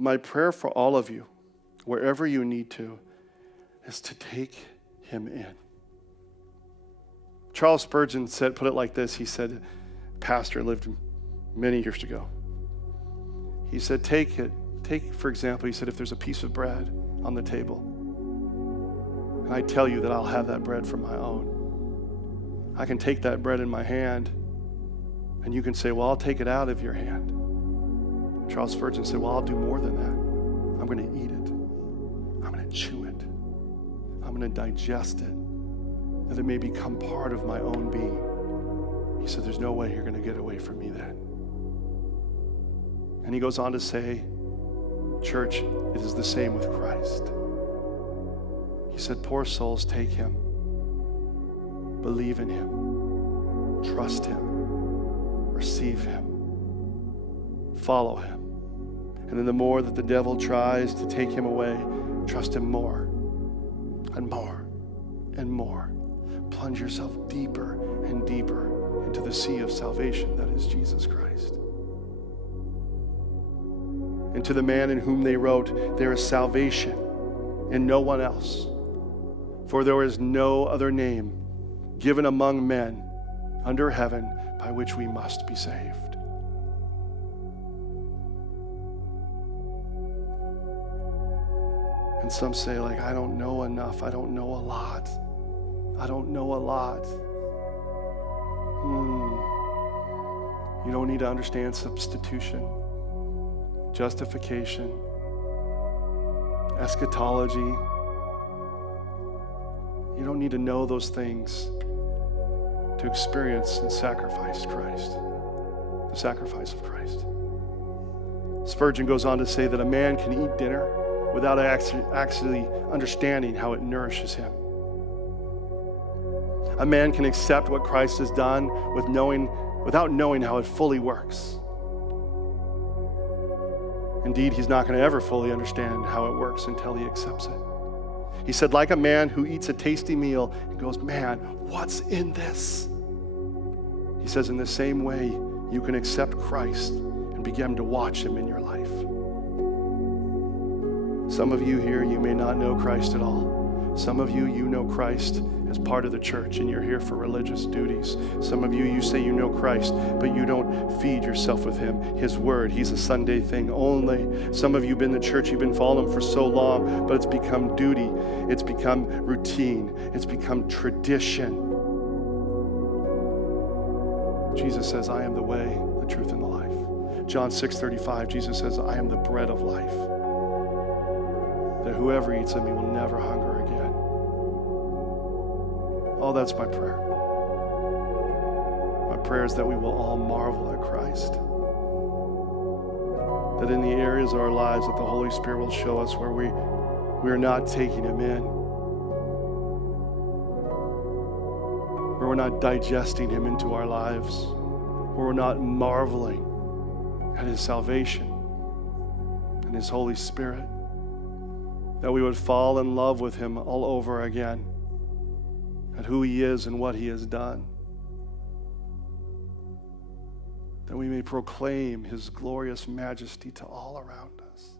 my prayer for all of you, wherever you need to, is to take him in. Charles Spurgeon put it like this. He said, pastor lived many years ago. He said, take, for example, he said, if there's a piece of bread on the table, and I tell you that I'll have that bread for my own, I can take that bread in my hand, and you can say, well, I'll take it out of your hand. Charles Spurgeon said, well, I'll do more than that. I'm going to eat it. I'm going to chew it. I'm going to digest it, that it may become part of my own being. He said, there's no way you're going to get away from me then. And he goes on to say, church, it is the same with Christ. He said, poor souls, take him. Believe in him. Trust him. Receive him. Follow him. And then the more that the devil tries to take him away, trust him more and more and more. Plunge yourself deeper and deeper into the sea of salvation that is Jesus Christ. And to the man in whom they wrote, there is salvation in no one else. For there is no other name given among men under heaven by which we must be saved. And some say, like, I don't know enough. I don't know a lot. I don't know a lot. You don't need to understand substitution, justification, eschatology. You don't need to know those things to experience and sacrifice Christ, the sacrifice of Christ. Spurgeon goes on to say that a man can eat dinner without actually understanding how it nourishes him. A man can accept what Christ has done without knowing how it fully works. Indeed, he's not going to ever fully understand how it works until he accepts it. He said, like a man who eats a tasty meal and goes, man, what's in this? He says, in the same way, you can accept Christ and begin to watch him in your life. Some of you here, you may not know Christ at all. Some of you, you know Christ as part of the church and you're here for religious duties. Some of you, you say you know Christ, but you don't feed yourself with him, his word. He's a Sunday thing only. Some of you have been in the church, you've been following him for so long, but it's become duty. It's become routine. It's become tradition. Jesus says, I am the way, the truth, and the life. John 6:35, Jesus says, I am the bread of life, that whoever eats of me will never hunger again. Oh, that's my prayer. My prayer is that we will all marvel at Christ. That in the areas of our lives that the Holy Spirit will show us where we are not taking him in, where we're not digesting him into our lives, where we're not marveling at his salvation and his Holy Spirit, that we would fall in love with him all over again, at who he is and what he has done, that we may proclaim his glorious majesty to all around us.